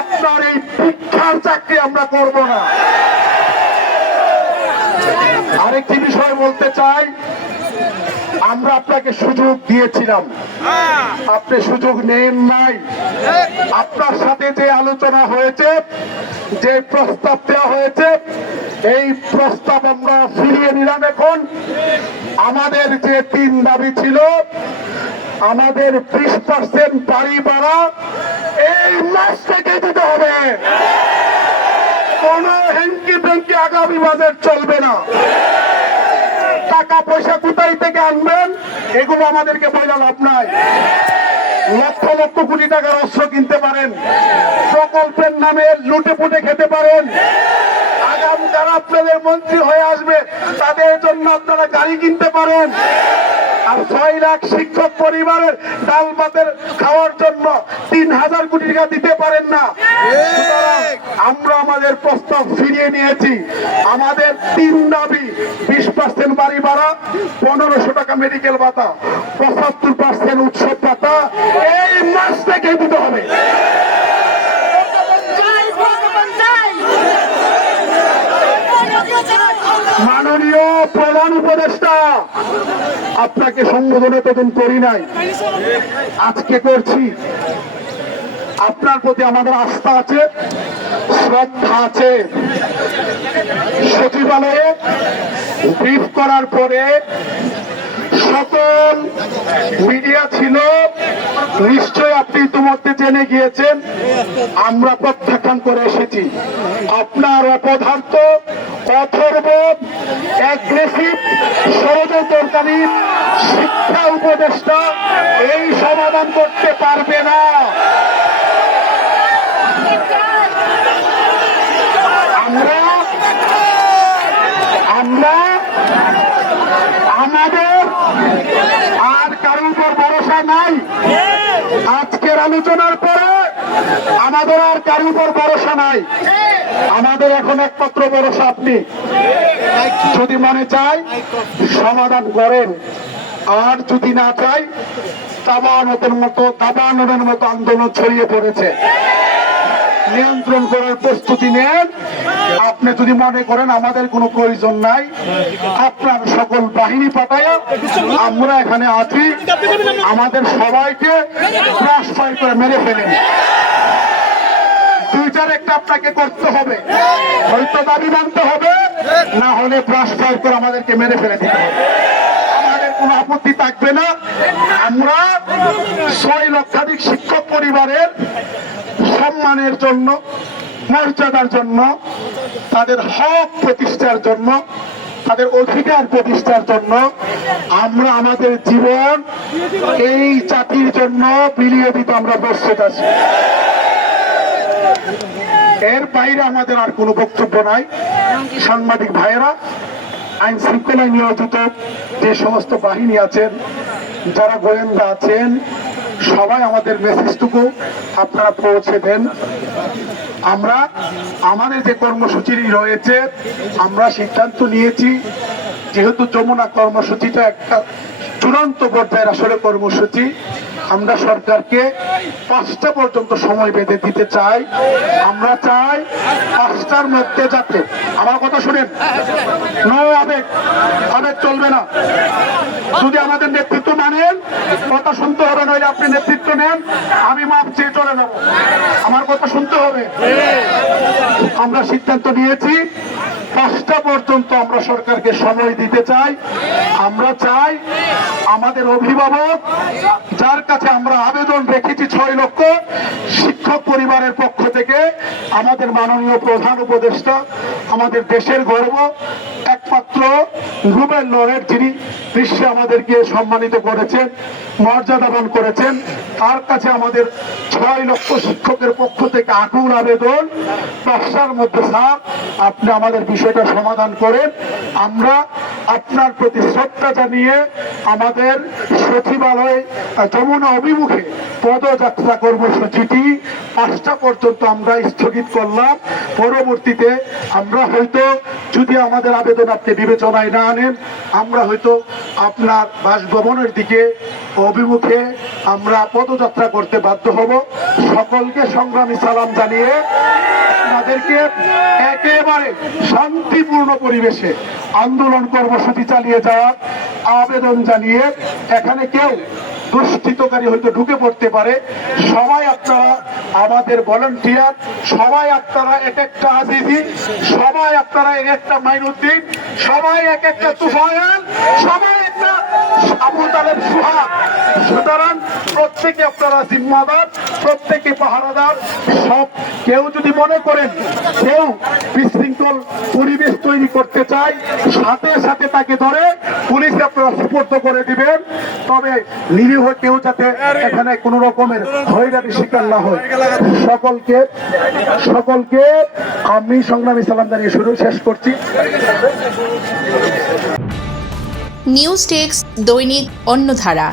আপনার এই শিক্ষার চাকরি আমরা করব না। আরেকটি বিষয় বলতে চাই, আমরা আপনাকে সুযোগ দিয়েছিলাম। আপনি সুযোগ নেন নাই। আপনার সাথে যে আলোচনা হয়েছে, যে প্রস্তাব দেওয়া হয়েছে, এই প্রস্তাব আমরা ফিরিয়ে নিলাম এখন। আমাদের যে তিন দাবি ছিল আমাদের পার্সেন্ট বাড়ি ভাড়া এই মাস থেকে দিতে হবে। কোন হেঙ্কি বেঙ্কি আগামী বাজেট চলবে না। টাকা পয়সা কোথায় থেকে আনবেন, এগুলো আমাদেরকে বলে লাভ নাই। লক্ষ লক্ষ কোটি টাকার অস্ত্র কিনতে পারেন। প্রকল্পের নামে লুটে পুটে খেতে পারেন। মন্ত্রী হয়ে আসবে, তাদের জন্য আপনারা গাড়ি কিনতে পারেন। আর ছয় লাখ শিক্ষক পরিবারের ডাল ভাতের খাওয়ার জন্য তিন হাজার কোটি টাকা দিতে পারেন না। আমরা আমাদের প্রস্তাব ফিরিয়ে নিয়েছি। আমাদের তিন দাবি, বিশ পার্সেন্ট বাড়ি ভাড়া, পনেরোশো টাকা মেডিকেল ভাতা, পঁচাত্তর পার্সেন্ট উৎসব ভাতা, এই মাস থেকে দিতে হবে চাই ভগবান চাই মাননীয় প্রধান উপদেষ্টা, আপনাকে সম্বোধনে তখন করি নাই। আজকে করছি। আপনার প্রতি আমাদের আস্থা আছে, শ্রদ্ধা আছে। সচিবালয়ে ব্রিফ করার পরে সকল মিডিয়া ছিল, নিশ্চয় আপনি ইতিমধ্যে জেনে গিয়েছেন, আমরা প্রত্যাখ্যান করে এসেছি। আপনার অপদার্থ অথর্ব অ্যাগ্রেসিভ, ষড়যন্ত্রকারী শিক্ষা উপদেষ্টা এই সমাধান করতে পারবে না। আমরা আমরা, আমাদের আর কারোর উপর ভরসা নাই। আজকের আলোচনার পরে আমাদের আর কারোর উপর ভরসা নাই। আমাদের এখন একমাত্র ভরসা আপনি যদি মনে চাই, সমাধান করেন। আর যদি না চাই দাবানতের মতো দাবাননের মতো আন্দোলন ছড়িয়ে পড়েছে। নিয়ন্ত্রণ করার প্রস্তুতি নেন। আপনি যদি মনে করেন আমাদের কোনো প্রয়োজন নাই, আপনার সকল বাহিনী পাঠায় আমরা এখানে আছি। আমাদের সবাইকে ক্রাশ ফায়ার করে মেরে ফেলেন। দুইটার একটা আপনাকে করতে হবে। হয়তো দাবি মানতে হবে, না হলে ব্রাশ ফায়ার করে আমাদেরকে মেরে ফেলে দিতে হবে। আপত্তি থাকবে না। আমরা ছয় লক্ষাধিক শিক্ষক পরিবারের সম্মানের জন্য, মর্যাদার জন্য, তাদের হক প্রতিষ্ঠার জন্য, তাদের অধিকার প্রতিষ্ঠার জন্য আমরা আমাদের জীবন এই জাতির জন্য বিলিয়ে দিতে আমরা প্রস্তুত আছি। এর বাইরে আমাদের আর কোনো বক্তব্য নাই। সাংবাদিক ভাইয়েরা, আইন শৃঙ্খলায় নিয়োজিত যে সমস্ত বাহিনী আছেন, যারা গোয়েন্দা আছেন, সবাই আমাদের মেসেজটুকু আপনারা পৌঁছে দেন। আমরা আমাদের যে কর্মসূচি রয়েছে, আমরা সিদ্ধান্ত নিয়েছি, যেহেতু যমুনা কর্মসূচিটা একটা চূড়ান্ত পর্যায়ের আসলে কর্মসূচি আমরা সরকারকে পাঁচটা পর্যন্ত সময় বেঁধে দিতে চাই। আমরা চাই পাঁচটার মধ্যে যাতে, আমার কথা শুনেন, নো আবেগ আবেগ চলবে না। যদি আমাদের নেতৃত্ব মানেন, কথা শুনতে হবে, নইলে আপনি নেতৃত্ব নেন, আমি মাপ চেয়ে চলে যাব। আমার কথা শুনতে হবে। আমরা সিদ্ধান্ত নিয়েছি পাঁচটা পর্যন্ত আমরা সরকারকে সময় দিতে চাই। আমরা চাই আমাদের অভিভাবক, যার কাছে আমরা আবেদন রেখেছি ছয় লক্ষ, শিক্ষক পরিবারের পক্ষ থেকে আমাদের মাননীয় প্রধান উপদেষ্টা, আমাদের দেশের গর্ব, একমাত্র রুবেল লরের যিনি বিশ্বে আমাদেরকে সম্মানিত করেছেন, মর্যাদাবান করেছেন। তার কাছে আমাদের ছয় লক্ষ শিক্ষকের পক্ষ থেকে আকুল আবেদন। দশটার মধ্যে স্যার, আপনি আমাদের বিষয়টা সমাধান করেন। আমরা আপনার প্রতি শ্রদ্ধা জানিয়ে আমাদের সচিবালয় যমুনা অভিমুখে পদযাত্রা কর্মসূচিটি পাঁচটা পর্যন্ত আমরা স্থগিত করলাম। পরবর্তীতে আমরা হয়তো যদি আমাদের আবেদন আপনি বিবেচনায় না আনেন, আমরা হয়তো আপনার বাসভবনের দিকে অভিমুখে আমরা পদ পদযাত্রা করতে বাধ্য হব। সকলকে সংগ্রামী সালাম জানিয়ে তাদেরকে একেবারে শান্তিপূর্ণ পরিবেশে আন্দোলন কর্মসূচি চালিয়ে যাওয়ার আবেদন জানিয়ে এখানে কেউ দুষ্কৃতকারী হয়তো ঢুকে পড়তে পারে। সবাই আপনারা আমাদের ভলেন্টিয়ার সবাই আপনারা এক একটা আজিজি, সবাই আপনারা এক একটা মাইনুদ্দিন, সবাই এক একটা তুফায়ান সবাই একটা প্রত্যেকে আপনারা সব কেউ যদি মনে করেন বিশৃঙ্খল পরিবেশ তৈরি করতে চায়, সাথে সাথে তাকে ধরে পুলিশ সুপর্দ করে দিবেন। তবে নিরীহ কেউ যাতে এখানে কোন রকমের হয়রানি শিকার না হয়। সকলকে সকলকে আমি সংগ্রামী সালাম জানিয়ে শুরু, শেষ করছি। নিউজ টেক্স দৈনিক অন্যধারা